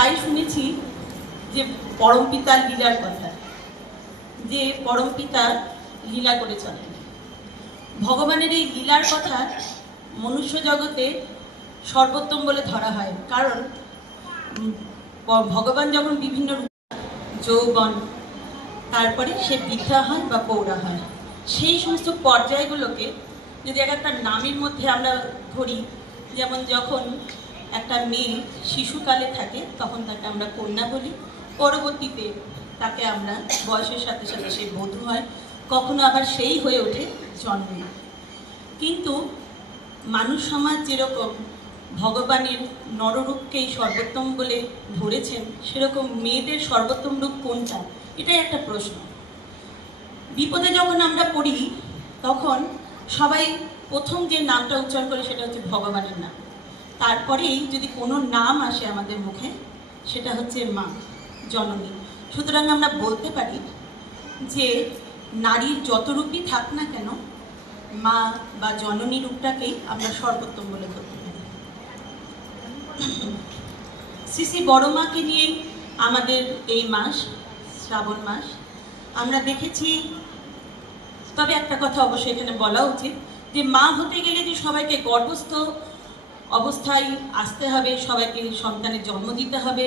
তাই শুনেছি যে পরমপিতার লীলার কথা, যে পরমপিতা লীলা করে চলেন। ভগবানের এই লীলার কথা মনুষ্য জগতে সর্বোত্তম বলে ধরা হয়, কারণ ভগবান যখন বিভিন্ন যৌবন, তারপরে সে বৃদ্ধা হয় বা পৌরা হয়, সেই সমস্ত পর্যায়গুলোকে যদি একটা নামের মধ্যে আমরা ধরি, যেমন যখন একটা মেয়ে শিশুকালে থাকে তখন তাকে আমরা কন্যা বলি, পরবর্তীতে তাকে আমরা বয়সের সাথে সাথে সে বধূ হয়, কখনো আবার সেই হয়ে ওঠে জন্মে। কিন্তু মানুষ সমাজ যেরকম ভগবানের নররূপকেই সর্বোত্তম বলে ধরেছেন, সেরকম মেয়েদের সর্বোত্তম রূপ কোনটা, এটাই একটা প্রশ্ন। বিপদে যখন আমরা পড়ি তখন সবাই প্রথম যে নামটা উচ্চারণ করে সেটা হচ্ছে ভগবানের নাম, তারপরেই যদি কোনো নাম আসে আমাদের মুখে সেটা হচ্ছে মা, জননী। সুতরাং আমরা বলতে পারি যে নারীর যত রূপই থাক না কেন, মা বা জননী রূপটাকেই আমরা সর্বোত্তম বলে ধরতে পারি। শ্রী শ্রী বড় মাকে নিয়ে আমাদের এই মাস, শ্রাবণ মাস, আমরা দেখেছি। তবে একটা কথা অবশ্যই এখানে বলা উচিত, যে মা হতে গেলে যে সবাইকে গর্ভস্থ অবস্থায় আসতে হবে, সবাইকে সন্তানের জন্ম দিতে হবে,